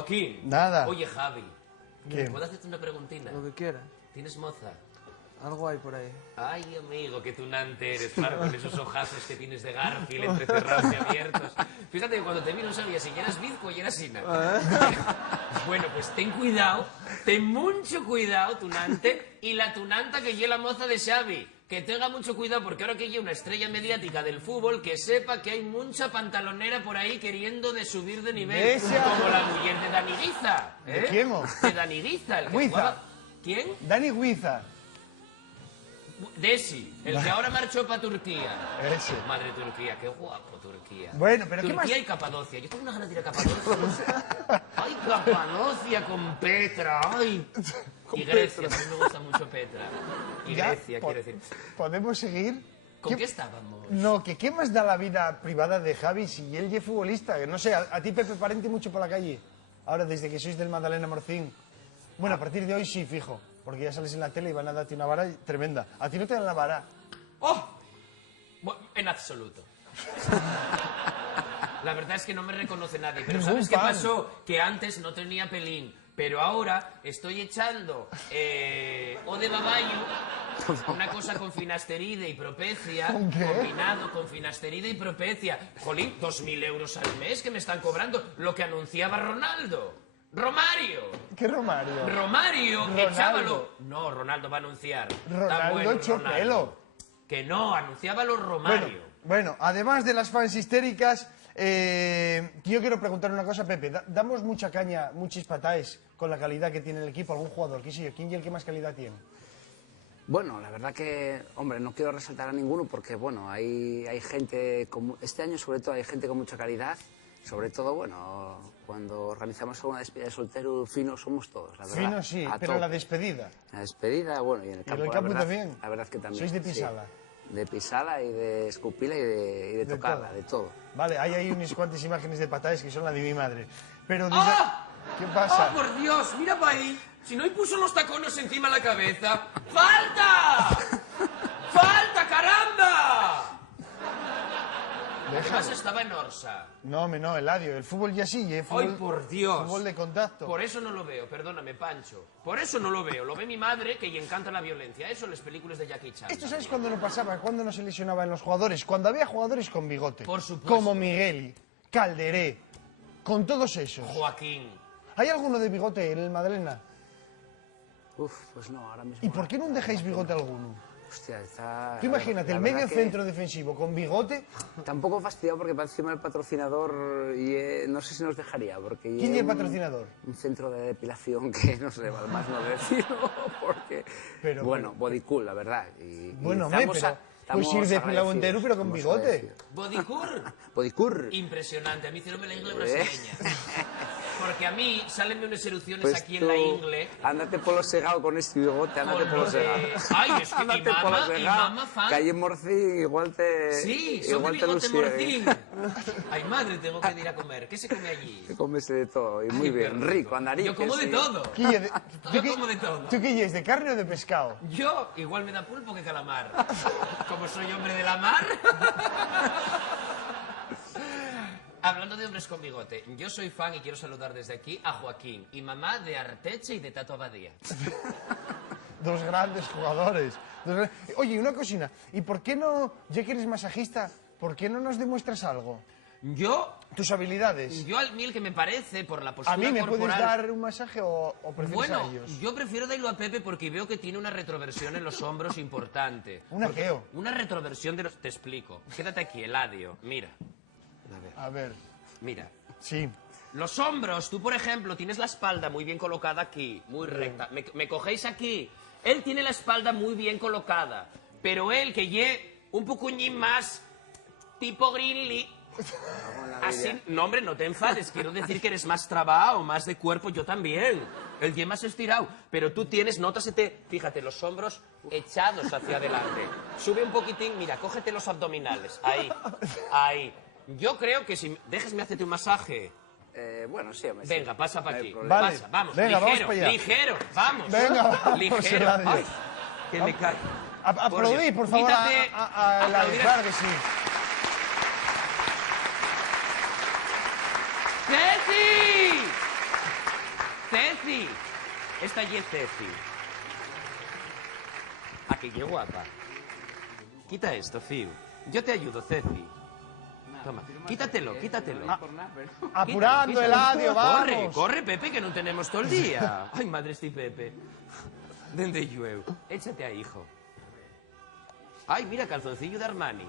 Joaquín. Nada. Oye, Javi. ¿Qué? ¿Puedo hacerte una preguntina? Lo que quiera. ¿Tienes moza? Algo hay por ahí. Ay, amigo, qué tunante eres, claro, con esos ojazos que tienes de Garfield entrecerrados y abiertos. Fíjate que cuando te vi no sabía si eras bizco o eras sina. Bueno, pues ten cuidado, ten mucho cuidado, tunante, y la tunanta que lleva la moza de Xavi. Que tenga mucho cuidado porque ahora que lleva una estrella mediática del fútbol, que sepa que hay mucha pantalonera por ahí queriendo de subir de nivel. Como la mujer de Dani Guiza. ¿De quién? De Dani Guiza, el que Guiza. jugaba... ¿Quién? Dani Guiza. Desi, el que ahora marchó para Turquía. Ese. Madre Turquía, qué guapo Turquía. Bueno, pero ¿qué Turquía más? y Capadocia. Yo tengo una ganas de ir a Capadocia. Ay, Capadocia con Petra. Ay. Y Grecia, a mí me gusta mucho Petra. Y Ya, Grecia, quiero decir. ¿Podemos seguir? ¿Con qué estábamos? No, que ¿qué más da la vida privada de Javi si él ya es futbolista? Que no sé, a ti Pepe Parente mucho por la calle. Ahora, desde que sois del Magdalena Morcín. Bueno, a partir de hoy sí, fijo. Porque ya sales en la tele y van a darte una vara tremenda. ¿A ti no te dan la vara? ¡Oh! Bueno, en absoluto. La verdad es que no me reconoce nadie. Pero Ningún ¿sabes qué fan. pasó? Que antes no tenía pelín. Pero ahora estoy echando o de babayu, una cosa con finasteride y propecia, ¿Con qué? combinado con finasteride y propecia. Jolín, 2.000 euros al mes que me están cobrando, lo que anunciaba Ronaldo. ¡Romario! ¿Qué Romario? Romario, Ronaldo. echábalo. No, Ronaldo va a anunciar. Está Ronaldo bueno, echó Ronaldo. pelo. Que no, anunciábalo Romario. Bueno, además de las fans histéricas, yo quiero preguntar una cosa, Pepe. Damos mucha caña, muchas pataes con la calidad que tiene el equipo, algún jugador, qué sé yo, ¿quién y el que más calidad tiene? Bueno, la verdad que, hombre, no quiero resaltar a ninguno porque, bueno, hay gente, este año sobre todo hay gente con mucha calidad, sobre todo, bueno, cuando organizamos alguna despedida de soltero, finos somos todos, la verdad. Fino sí, a pero tope. la despedida. La despedida, bueno, y en el campo, el campo la verdad, también? La verdad que también. ¿Sois de sí. pisala? De pisala y de escupila y de tocarla, todo. de todo. Vale, hay unas cuantas imágenes de pataes que son la de mi madre. Pero desde... ¡Ah! ¿Qué pasa? ¡Oh, por Dios! ¡Mira para ahí! Si no hay puso los tacones encima de la cabeza. ¡Falta! ¡Falta, caramba! Además estaba en Orsa. No, no, Eladio, el fútbol ya sí, fútbol, ¡Ay, por Dios! fútbol de contacto. Por eso no lo veo, perdóname, Pancho. Por eso no lo veo. Lo ve mi madre, que le encanta la violencia. Eso en las películas de Jackie Chan. ¿Esto sabes cuándo no pasaba? ¿Cuándo no se lesionaban los jugadores? Cuando había jugadores con bigote. Por supuesto. Como Migueli, Calderé, con todos esos. Joaquín. ¿Hay alguno de bigote en el Madalena? Uf, pues no, ahora mismo... ¿Y por qué no dejáis bigote alguno? Hostia, está... Tú imagínate, la el verdad medio que centro defensivo con bigote. Tampoco fastidiado porque para encima el patrocinador y no sé si nos dejaría porque ¿Quién es el patrocinador? Un centro de depilación que no sé, más no decirlo porque Pero, bueno, body cool, la verdad. Y Bueno, estamos pero puedes ir depilado entero pero con bigote. ¿Bodicur? Bodicur. Impresionante. A mí hicieronme la ingle brasileña. Porque a mí salenme unas erupciones Pues aquí en la ingle. Ándate por lo segado con este bigote, ándate por lo segado. Ay, es que Ándate por lo y segado. mamá fan. Calle Morcín, igual te... Sí, son de igual te bigote luciera, morcín. Ay, madre, tengo que ir a comer. ¿Qué se come allí? Te comes de todo y muy Ay, bien, qué rico, a narices. Yo como de y- todo. Quille, Yo como de todo. ¿Tú qué es? ¿De carne o de pescado? Yo igual me da pulpo que calamar. Como soy hombre de la mar. Hablando de hombres con bigote, yo soy fan y quiero saludar desde aquí a Joaquín y mamá de Arteche y de Tato Abadía. Dos grandes jugadores. Oye, una cocina. ¿Y por qué no, ya que eres masajista, por qué no nos demuestras algo? Yo, Tus habilidades. yo al mí el que me parece por la postura ¿A mí me corporal... puedes dar un masaje o prefieres Bueno, a ellos? yo prefiero darlo a Pepe porque veo que tiene una retroversión en los hombros importante. ¿Una Porque- qué? Una retroversión de los... Te explico. Quédate aquí, Eladio. Mira. A ver, Mira. sí. Los hombros, tú por ejemplo, tienes la espalda muy bien colocada aquí, muy recta. Me cogéis aquí. Él tiene la espalda muy bien colocada, pero él que lle un pocuñín más tipo Greenlee. Así, no hombre, no te enfades, quiero decir que eres más trabado, más de cuerpo, yo también. El lle más estirado, pero tú tienes, nótasete, fíjate, los hombros echados hacia adelante. Sube un poquitín, mira, cógete los abdominales, ahí, ahí. Yo creo que si... Déjame hacerte un masaje. Bueno, sí, hombre, Venga, sí. pasa No para hay aquí. problema. Vale. Pasa, vamos, Venga, vamos ligero, para allá. ligero, vamos. Venga, vamos, ligero. Eladio. Ay, que me cae. Aplaudid, por favor, Quítate- a Eladio, aplaudir claro que sí. ¡Ceci! Ceci. Esta y es Ceci. Ah, que qué guapa. Quita esto, Fiu. Yo te ayudo, Ceci. Toma, quítatelo, quítatelo. Apurando, Eladio, vamos. Corre, corre, Pepe, que no tenemos todo el día. Ay, madre, estoy Pepe. Dende llueu. Échate ahí, hijo. Ay, mira, calzoncillo de Armani.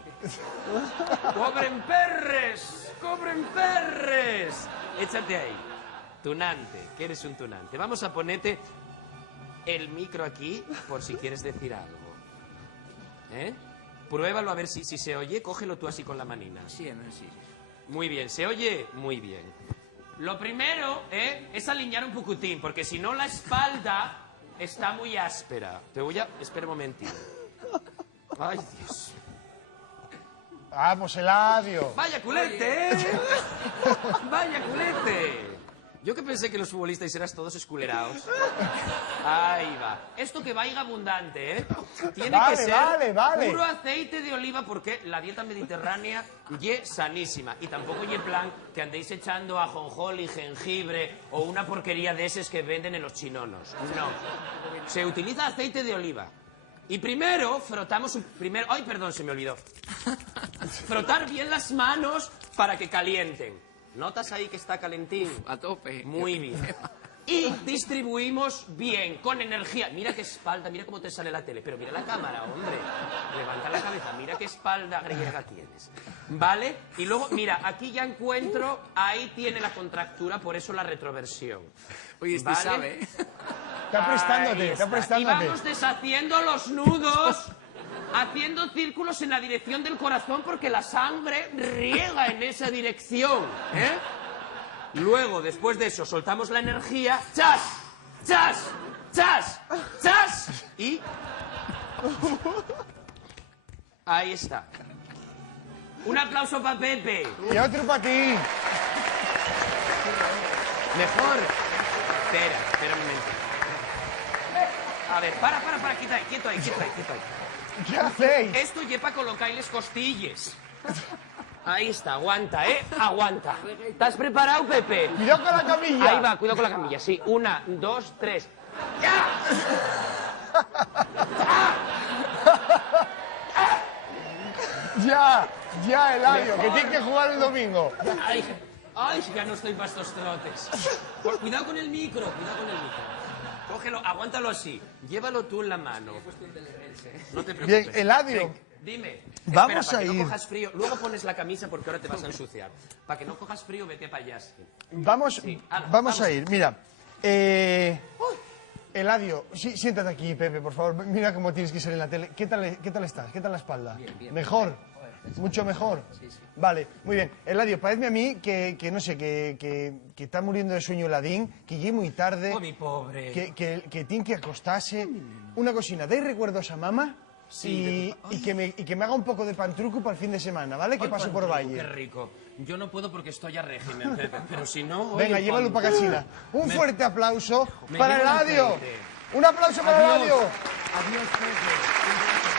¡Cobren perres! ¡Cobren perres! Échate ahí. Tunante, que eres un tunante. Vamos a ponerte el micro aquí por si quieres decir algo. ¿Eh? Pruébalo a ver si se oye. Cógelo tú así con la manina. Sí, sí. Muy bien, ¿se oye? Muy bien. Lo primero es alinear un poquitín, porque si no la espalda está muy áspera. Te voy a... Espera un momentito. Ay, Dios. Vamos, Eladio. ¡Vaya culete! ¡Vaya culete! Yo que pensé que los futbolistas eras todos esculerados. Ahí va. Esto que vaya abundante, ¿eh? Tiene que ser puro aceite de oliva porque la dieta mediterránea ye sanísima. Y tampoco ye plan que andéis echando ajonjolí, jengibre o una porquería de esos que venden en los chinonos. No. Se utiliza aceite de oliva. Y primero frotamos... Ay, perdón, se me olvidó. Frotar bien las manos para que calienten. ¿Notas ahí que está calentín? A tope. Muy bien. Y distribuimos bien, con energía. Mira qué espalda, mira cómo te sale la tele. Pero mira la cámara, hombre. Levanta la cabeza, mira qué espalda griega tienes. ¿Vale? Y luego, mira, aquí ya encuentro, ahí tiene la contractura, por eso la retroversión. Oye, este sabe. Está prestándote, está prestándote. Y vamos deshaciendo los nudos, haciendo círculos en la dirección del corazón porque la sangre riega en esa dirección, ¿eh? Luego, después de eso, soltamos la energía. ¡Chas! ¡Chas! ¡Chas! ¡Chas! Y... ahí está. Un aplauso para Pepe. Y otro para ti. Mejor. Espera un momento. A ver, para, quieto ahí. ¿Qué hacéis? Esto lleva para colocarles costillas. Ahí está, aguanta, aguanta. ¿Estás preparado, Pepe? Cuidado con la camilla. Ahí va, cuidado con la camilla, sí. 1, 2, 3. ¡Ya! Ya, Eladio, que tienes que jugar el domingo. Ay, ya no estoy para estos trotes. Cuidado con el micro. Cógelo, aguántalo así. Llévalo tú en la mano. No te preocupes. Bien, Eladio. Dime. Vamos Espera, para a que ir. no cojas frío. Luego pones la camisa porque ahora te vas a ensuciar. Para que no cojas frío, vete para allá. Vamos, Sí, vamos a ir. Mira, Eladio, siéntate aquí, Pepe, por favor. Mira cómo tienes que ser en la tele. ¿Qué tal estás? ¿Qué tal la espalda? Bien. ¿Mejor? ¿Mucho mejor? Sí. Vale, muy bien. Eladio, parece a mí que no sé, que está muriendo de sueño Ladín, que llegue muy tarde. Oh, mi pobre. Que tiene que acostarse. Una cocina, ¿dais recuerdos a mamá? Sí, y que me haga un poco de pantruco para el fin de semana, ¿vale? Que paso por Valle. Qué rico. Yo no puedo porque estoy a régimen, Pepe, pero si no... Venga, oye, llévalo para casina. Un fuerte aplauso me para llevo el Eladio. aceite. Un aplauso para Eladio. Adiós, Pepe.